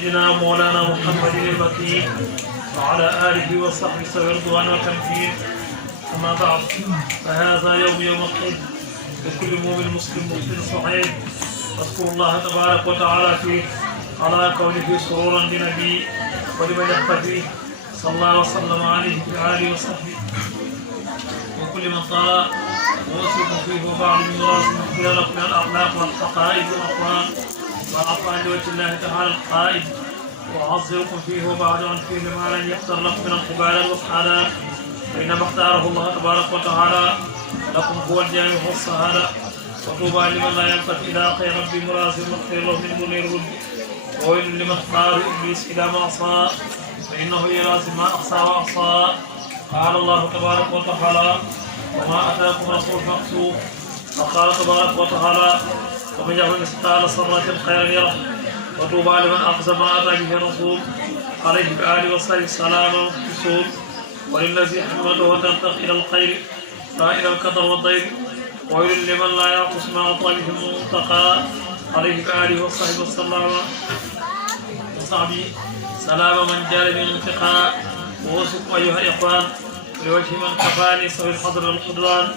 سيدنا مولانا محمد المكين وعلى آله وصحبه سوى رضوان وتمكين. أما بعد فهذا يوم القيد لكل مؤمن مسلم مسلم صحيح. أذكر الله تبارك وتعالى فيه على كونه سرورا لنبي ولمن يقتفيه صلى الله وسلم عليه وآله وصحبه وكل من طال ووصف فيه وبعض من لازم اختلاف من الأخلاق والحقائق والأقوال وأفعال لوجه الله تعالى القائد. وأعذركم فيه وبعد عن فيه ما لن يختار لكم من القبال والحالات فإنما اختاره الله تبارك وتعالى لكم هو الجامع والسهادة. وطوبى لمن لا يلتفت إلى خير ربي ملازم خير له من منير ربي. وويل لمن قال إبليس إلى ما عصى فإنه يلازم ما أحصى وأحصى. قال الله تبارك وتعالى وما أتاكم رسول فاقتلوه. وقال تبارك وتعالى ومن يعمل مثقال ذرة خيرا يره. وطوبى لمن أخذ ما أتى به الرسول عليه بآله وصحبه السلام والرسول. وللذي حمده وتنطق إلى الخير لا إلى الكدر والضير. وويل لمن لا يعطس ما أعطى به المنتقى عليه بآله وصحبه السلام وصحبه سلام من جال من الانتقاء. ووصف أيها الإخوان لوجه من كفاني سوي الحضر والحضران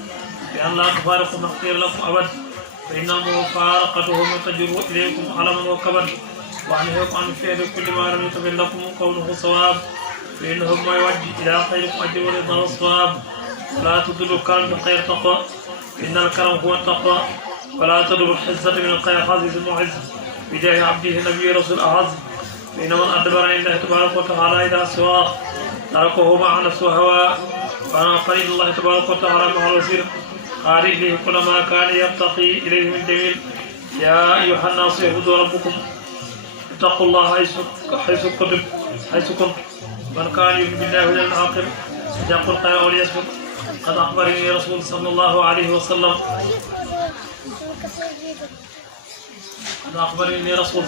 بأن لا تفارقوا مختير لكم أبد فإن مفارقته من تجر إليكم علما وكبد. وعنهكم عن فعل كل ما لم يتبين لكم قوله صواب فإنه ما يوجه إلى خيركم أجر ورضا والصواب. ولا تدلوا الكرم بخير تقوى إن الكرم هو التقوى. ولا تدلوا الحزة من الخير عزيز المعز بجاه عبده النبي رسول أعز. فإن من أدبر عند الله تبارك وتعالى إلى سواه تركه مع نفسه هواه. وأنا قريب الله تبارك وتعالى مع الوزير قال إليه كل ما كان يرتقي إليه من جميل. يا أيها الناس اعبدوا ربكم اتقوا الله حيث كنتم. من كان يؤمن بالله واليوم الآخر يقول خيرا وليصمت. قد أخبرني رسول صلى الله عليه وسلم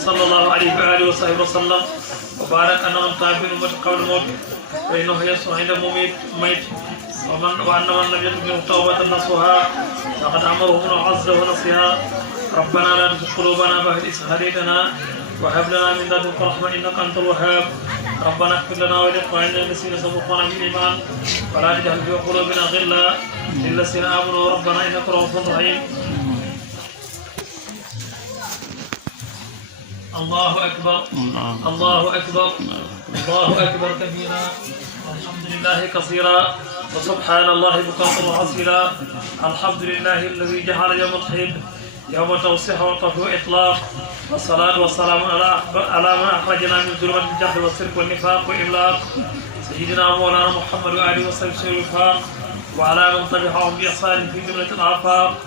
صلى الله عليه وآله وصحبه وسلم وبارك أن من تاب من أمة قبل الموت فإنه يسوع عند ميت. وأن من لم يتب توبة نصها فقد أمره من عز ونصها. ربنا لا تزغ قلوبنا بعد إذ هديتنا وهب لنا من لدنك رحمة إنك أنت الوهاب. ربنا اغفر لنا ولإخواننا الذين سبقونا بالإيمان ولا تجعل في قلوبنا غلا للذين آمنوا ربنا إنك رؤوف رحيم. الله أكبر الله أكبر الله أكبر كبيرا الحمد لله كثيرا وسبحان الله بكرة وعصيلا. الحمد لله الذي جعل يوم الخير يوم توسيع وطفو إطلاق. والصلاة والسلام على من أخرجنا من ظلمات الجهل والشرك والنفاق والإملاق سيدنا مولانا محمد وآله وصحبه الوفاق وعلى من تبعهم بإحسان في جملة الآفاق.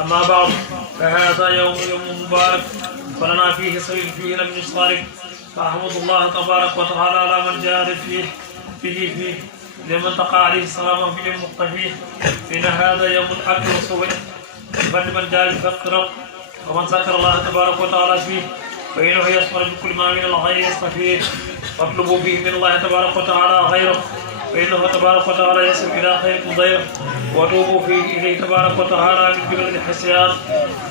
أما بعد فهذا يوم مبارك ولنا فيه سبيل فيه لم يشارك. فأحمد الله تبارك وتعالى على من جاهد فيه لمن تقى عليه السلام في يوم مختفيه. إن هذا يوم الحق والصبر فلمن جاهد فاقرب. ومن ذكر الله تبارك وتعالى فيه فإنه يصبر بكل ما من الغير يستفيه. واطلبوا فيه من الله تبارك وتعالى غيره فإنه تبارك وتعالى يصل إلى خيركم ضيره. وتوبوا فيه إليه تبارك وتعالى من جملة الحسيان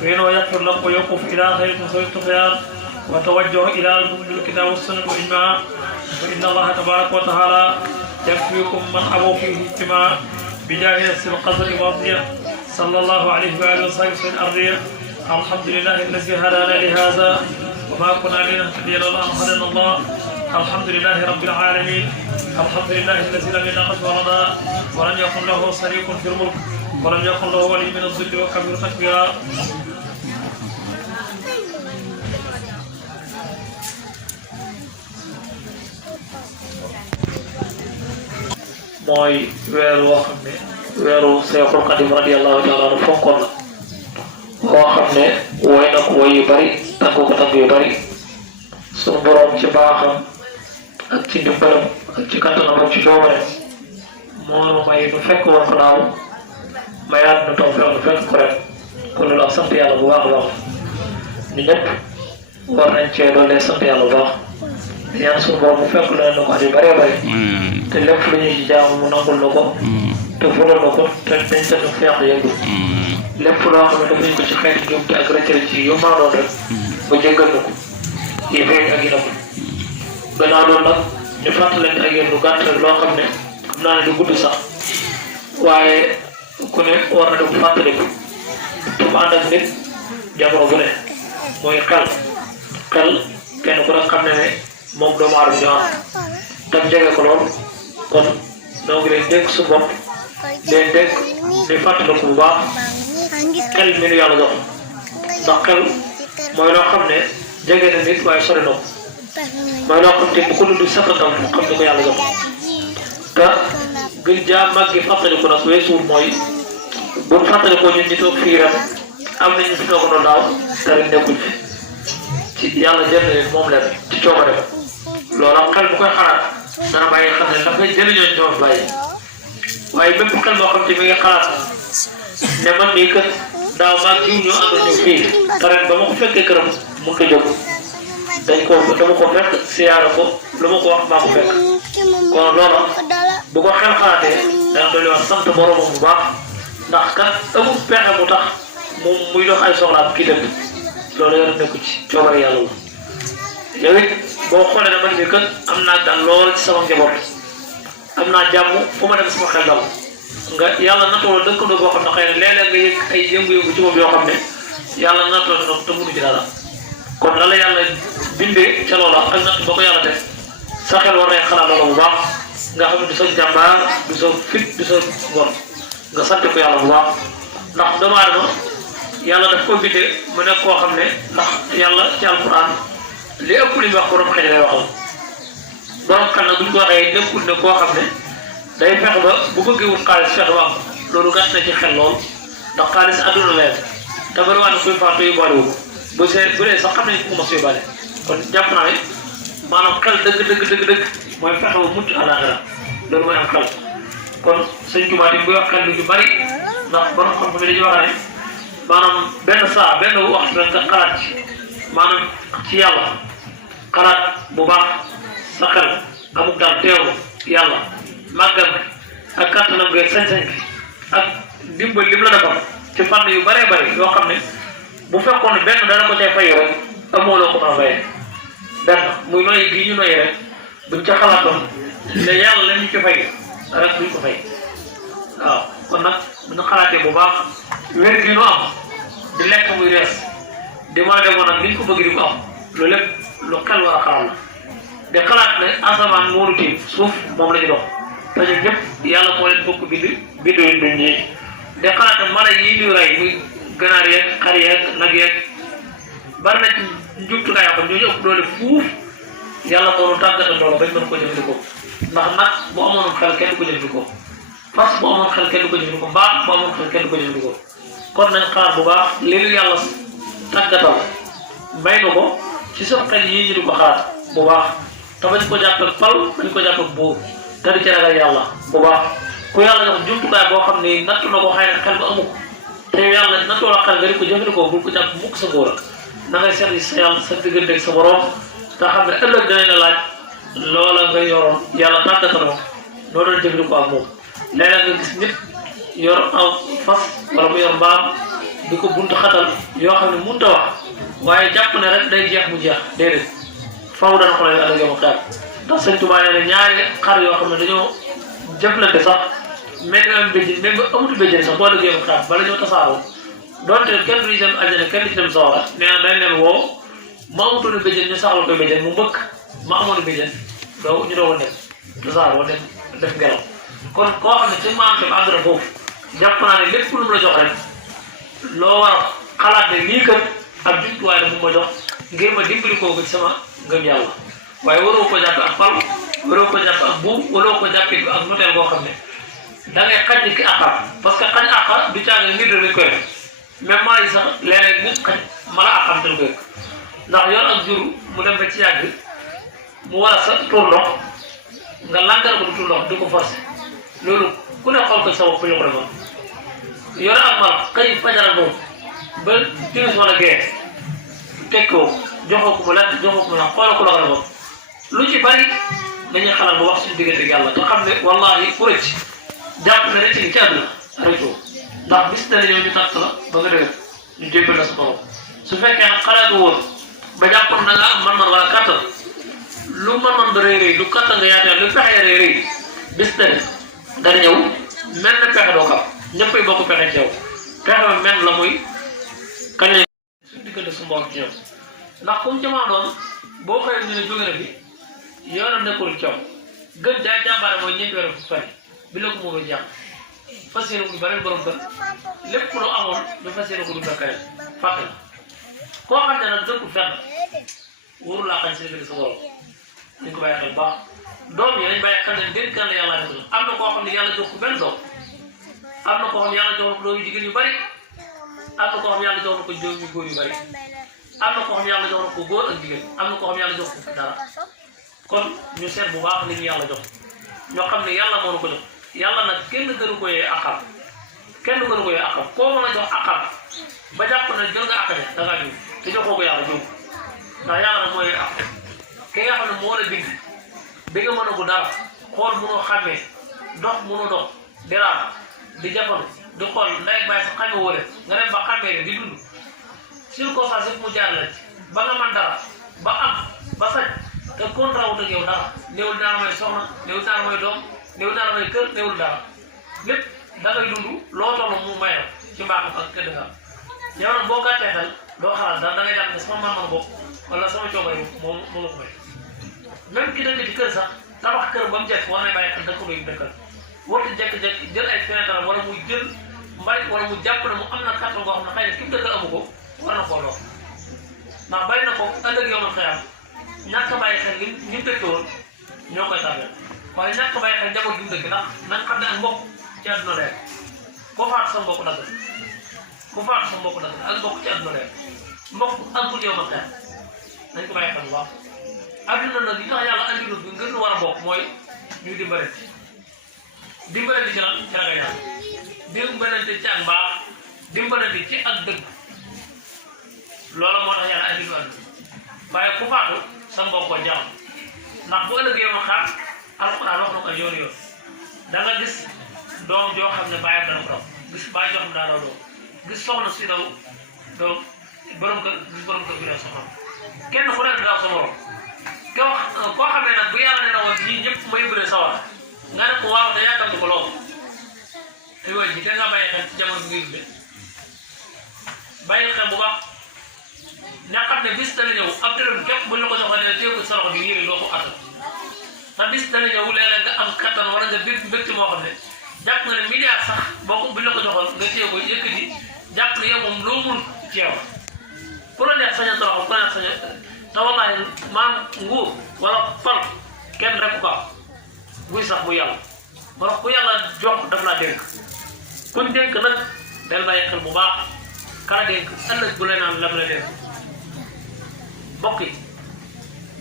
فإنه يغفر لكم ويوقف إلى خيركم سوء الطغيان. وتوجهوا إلى الكتاب والسنة والإجماع فإن الله تبارك وتعالى يكفيكم من أبوا فيه اجتماع بجاه نفس القدر واضية صلى الله عليه وآله وسلم في الأرضية. الحمد لله الذي هدانا لهذا وما كنا لنهتدي لولا أن هدانا الله. الحمد لله رب العالمين. الحمد لله الذي لم ينقص ولدا ولم يكن له شريك في الملك ولم يكن له ولي من الذل وكبير تكبيرا. mooy weer woo xam ne weeru Seexul Xadiim radiyallahu taala anhu fonkoon la woo xam ne woy na ko woy yu bari tagg ko tagg yu bari. sunu boroom ci baaxam ak ci ndimbalam ak ci kattanam ak ci coobareem moo nu may nu fekk woon ko daaw mayaat nu taw nu fekk ko ren kon loolu ak sant yàlla bu baax a baax. ni ñëpp war nañ cee doole sant yàlla bu baax. ñaan suñu borom mu fekk leen na ko at yu bëree bëri te lépp lu ñu ci jaamu mu nangul na ko te fulal na ko te dañ ca def yàq yëngu lépp loo xam ne def nañ ko ci xeeti jumte ak rëcc ci yu maa doon rek ba jéggal na ko yi feeñ ak yi nëbb gannaaw doon nag ñu fàttali leen ak yéen lu gàtt rek loo xam ne xam naa ne du gudd sax waaye ku ne war na dem fàttaliku te mu ànd ak nit jamono bu ne mooy xel kenn ku ne xam ne ne moom doomu aadama ñoo am tam jege ko lool kon noo ngi leen dénk su bopp leen dénk di fàttaliku bu baax xel mi nu yàlla jox ndax xel mooy loo xam ne jege na nit waaye sori na ko mooy loo xam te bu ko dund satantal mu xam ne ko yàlla jox te gën jaa màggi fàttaliku nag weesuwul mooy bu fàttalikoo ñun ñu toog fii ren am nañu fi toogandoo daaw te ren nekkul fi ci yàlla jël na leen moom leen ci coobare loolu am xel bu koy xalaat dana bàyyi xam ne dafay jëriñoo ñoom bàyyi waaye bépp xel boo xam te mi ngi xalaat ne man mii kat daaw maag jiw ñoo àndoon ñu fii te ren ba ma ko fekkee këram mu ngi ko jóg dama ko fekk siyaara ko lu ma ko wax maa ko fekk kon loola bu ko xel xalaatee dana dolli wax sant boromam bu baax ndax kat amul pexe mu tax moom muy dox ay soxlaam kii dëkk loolu yor nekku ci coobare yàlla la yow it boo xoolee ne man mii kat am naa daal lool ci sama njaboot am naa jàmm fu ma dem sama xel dal nga yàlla nattoo dëkkandoo boo xam ne xëy na léeg-léeg nga yëg ay yëngu-yëngu ci moom yoo xam ne yàlla nattoo noonu te mënu ci dara kon la la yàlla bindee ca loola ak natt ba ko yàlla def sa xel war nay xalaat loola bu baax nga xam ne du sa jàmbaar du sa fit du sa ngor nga sant ko yàlla bu baax ndax doomu aadama yàlla daf ko bindee mu nekk koo xam ne ndax yàlla ci alquran li ëpp li ñu wax borom xel lay waxal borom xel nag bu ñu ko waxee nekkul ne koo xam ne day fexe ba bu bëggee wut xaalis fexe ba am loolu gàtt na ci xel lool ndax xaalis àdduna leen te bari waa ne kuy faatu yóbbaale wu bu dee sax xam nañ ko mos yóbbaale kon jàpp naa ne maanaam xel dëgg mooy fexe ba mucc àllaaxira loolu mooy am xel kon sëñ Tuubaa di buy wax xel lu ñu bari ndax borom xam-xam yi dañuy wax ne maanaam benn waxtu rek nga xalaat ci maanaam ci yàlla xalaat bu baax sa xel amuk daal teewlu yàlla màggal ak kàttanam gi sañ-sañ bi ak dimbal lim la defal ci fànn yu bëree bëri yoo xam ne bu fekkoon ne benn dana ko cay fay rek amoo loo ko mën a fayee benn muy noyyi gii ñu noyyi rek buñ ca xalaatoon ne yàlla la ñu ci fay rek duñ ko fay waaw kon nag buñu xalaatee bu baax wér gi ñu am di lekk muy rees di mën a demoon nag liñ ko bëgg di ko am loolu lépp lu xel war a xalaat la di xalaat ne asamaan moo nu tiim suuf moom la ñu dox te ñun ñëpp yàlla moo leen bokk bindu leen duñ ñii di xalaat ne mala yi ñuy rey muy ganaar yeeg xar yeeg nag yeeg bari na ci njumtukaay yoo xam ñooñu ëpp doole fuuf yàlla doonu tàggatandoo la bañ mën ko jëfandikoo ndax nag bu amoon xel kenn du ko jëfandikoo fas bu amoon xel kenn du ko jëfandikoo mbaam bu amoon xel kenn du ko jëfandikoo kon nañ xalaat bu baax li ñu yàlla tàggatal may na ko ci sa xel yii ñu di ko xalaat bu baax te bañ ko jàpp ak pal bañ ko jàpp ak buur te di ci ragal yàlla bu baax ku yàlla jox jumtukaay boo xam ni natt na ko xëy na xel ba amu ko te yàlla nattoo la xel nga di ko jëfandikoo bul ko jàpp mukk sa góor na ngay seet sa yàlla sa diggante ak sa borom te xam ne ëllëg danañ la laaj loola nga yoroon yàlla tàggataloo noo doon jëfandikoo ak moom léeg-léeg nga gis nit yor aw fas wala mu yor mbaam di ko buntu xatal yoo xam ne mënut a wax waaye jàpp ne rek day jeex mu jeex déedéet faw dana ko lay àll ak xel ndax sëñ Tuubaa nee na ñaari xar yoo xam ne dañoo jëflante sax mel nga am béjjén même ba amatu béjjén sax boo déggee mu xaar bala ñoo tasaaroo donte kenn du ñu dem àjjana kenn du ci dem sawara nee na dañ leen woo ma amatoon béjjén ñu saxal koy béjjén mu mbëkk ma amoon béjjén doo ñu doog a nekk tasaaroo dem def ngelaw kon koo xam ne ci maam tam àgg na foofu jàpp naa ne lépp lu mu la jox rek loo war a xalaat ne lii kat ab jumtuwaay la mu ma jox ngir ma dimbali koo ko ci sama ngëm yàlla waaye waroo ko jàpp ak fal waroo ko jàpp ak buum waroo ko jàppee ak noteel boo xam ne da ngay xaj ki àqam parce que xaj àqa du caa nga ngir dañ koy def même maa yi sax léeg-léeg bu xaj mala àqam te du koy ndax yor ak jur mu dem ba ci yàgg mu war a sa tuur ndox nga lànkal ko du tuur ndox du ko forcé loolu ku ne xool ko sa bopp ñu ko defoon yor ak mal xëy fajaral moom ba timis wala gee teg ko joxoo ko mu lekk joxoo ko mu naan xoolal ko la ko defoon lu ci bari dañuy xalaat bu wax suñu diggante ak yàlla te xam ne wallahi ku rëcc jàpp ne rëcc gi ci àdduna rëccoo ndax bis dana ñëw ñu tàtt la ba nga dëgër ñu jébbal la sa borom su fekkee nag xalaatu woon ba jàppoon na nga am man-man wala kattan lu man-man ba rëy rëy lu kattan nga yaatee lu pexe rëy rëy bis dana ñëw mel na pexe doo xam ñëppay bokk pexe ci yow pexe ba mel la muy kañ la suñu diggante su mboor ci yow ndax comme jamono doon boo xëyee ñu ne jóge na fi yoonam nekkul ci yow gën jaay jàmbaare mooy ñeenti weer fu fari bi la ko mënoo jàmm fas yéene ko du beneen borom kër lépp loo amoon ñu fas yéene ko du bekkale fàtte la koo xam ne nag dëkkul fenn wóoru laa xañ si diggante sa borom ñu ko bàyyi xel baax doom yi nañ bàyyi xel ne dénkaan la yàlla def am na koo xam ne yàlla jox ko benn doom am na koo xam ne yàlla jox ko doom yu jigéen yu bari am na koo xam ne yàlla jox ko doom yu góor yu bari am na koo xam ne yàlla jox ko góor ak jigéen am na koo xam ne yàlla jox ko dara kon ñu seet bu baax li ñu yàlla jox ñoo xam ne yàlla moo ko jox yàlla nag kenn gënu ko yee akam kenn gënu ko yee akam koo mën a jox akam ba jàpp na jël nga akame da ngaa jiw te joxoo ko yàlla jiw ndax yàlla nag mooy ak ki nga xam ne moo la bind bi nga mën a ko dara xool mënoo xàmmee dox mënoo dox di raam di jafandu di xool ndey ak bàyyi sa xàmme woo leen nga dem ba xàmmee leen di dund circonstance yëpp mu jaar la ci ba nga mën dara ba am ba sañ te contrat wut ak yow dara néewul dara may soxna néewul dara may doom néewul dara may kër néewul dara lépp da ngay dund loo toll mu may la ci mbaaxam ak këdd nga am yow nag boo gàttee xel doo xalaat dara da ngay jàpp ne sama man-man bopp wala sama coobare moom moo la ko may même ki dëkk ci kër sax tabax kër ba mu jekk war na bàyyi xel dëkk doy dëkkal warut jekk-jekk jël ay fenêtre wala muy jël mbalit wala mu jàpp ne mu am na kattan boo xam ne xëy na ki mu dëkkal amu ko war na koo loo ndax bari na ko ëllëg yow man xëyam ñàkk a bàyyi xel ñu dëkk woon ñoo koy tàmbale waaye ñàkk a bàyyi xel njaboot gi mu dëkk ndax na nga xam ne ak mbokk ci àdduna leer koo faatu sa mbokk dagg ku faatu sa mbokk dagg ak mbokk ci àdduna leer mbokk àggul yow man xëyam nañ ko bàyyi xel bu baax àdduna nag li tax yàlla andi na bi ngeen war a bokk mooy ñuy dimbalante ci lan ci ragal yàlla dimbalante ci ak mbaax dimbalante ci ak dëgg loola moo tax yàlla andi lu àdduna waaye ku faatu sa mbokk ko jaam ndax bu ëllëgee yow ma xaar alxuraan wax na ko ay yoon yoon da nga gis doom joo xam ne bàyyam dana ko daw gis bàyyi joo xam ne daa daw doom gis soxna si daw doom borom kër bi daw soxna kenn ku nekk daw sa morom koo xamee nag bu yàlla ne na woon ñii ñëpp may bëree sawar nga ne ko waaw te yàkkamti ko lool te yooyu ji te nga bàyyi xel ci jamono bi ngay dundee bàyyi xel bu baax nga xam ne bis dana ñëw ab dërëm képp buñ la ko joxee ne téye ko sa loxo bi yére doo ko attan te bis dana ñëw léeg-léeg nga am kattan wala nga bég mbégte moo xam ne jàpp nga ne milliard sax boo ko buñ la ko joxoon nga téye ko yëkkati jàpp ne yow moom loo mun ci yow ku la neex sañ a toroxal ku la neex sañ a te wallaahi maam nguur wala fal kenn rek ko am buy sax bu yàlla moo tax ku yàlla jox daf laa dénk kuñ dénk nag del bàyyi xel bu baax kala dénk ëllëg bu lay naan lam la dénk bokk yi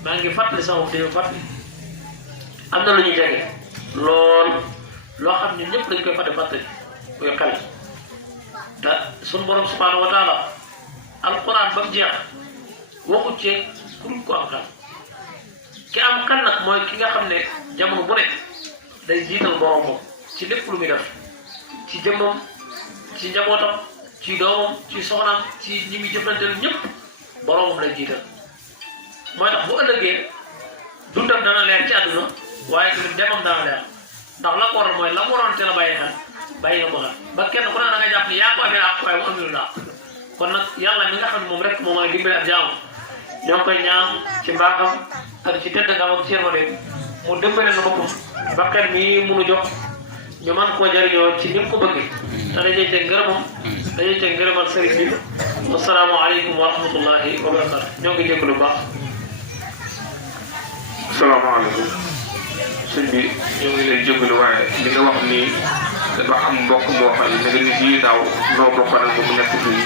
maa ngi fàttali sama bopp dañoo fàttali am na lu ñuy jege lool loo xam ne ñëpp dañ koy fàttali muy xel te suñu borom subhanahu wa taala alquran ba mu jeex waxu ci pour ko am xel ki am xel nag mooy ki nga xam ne jamono bu nekk day jiital boromam ci lépp lu muy def ci jëmmam ci njabootam ci doomam ci soxnaam ci ñi muy jëflanteel ñëpp boromam lay jiital mooy tax bu ëllëgee dundam dana leer ci àdduna waaye tamit demam dana leer ndax la ko waral mooy la mu waroon te la bàyyi xel bàyyi nga ko xel ba kenn ku ne da nga jàpp ne yaa ko amee ak waaye mu amee lu kon nag yàlla mi nga xam ne moom rek moom mooy dimbali ak jaamu ñoo ngi koy ñaan ci mbaaxam ak ci tedd nga am ak céermade mu dimbale na boppam ba xel mi munu jox ñu man koo jariñoo ci ni mu ko bëggee te dajee ca ngërëmam dajee ca ngërëmal sëriñ bi wasalaamu aleykum wa rahmatullahi wa barakatu ñoo ngi jégalu bu baax. salaamaaleykum sëñ bi ñoo ngi lay jégalu waaye li nga wax nii dafa am mbokk moo xam ne nga nit yi daaw noo bokkoon ak mu nekk fii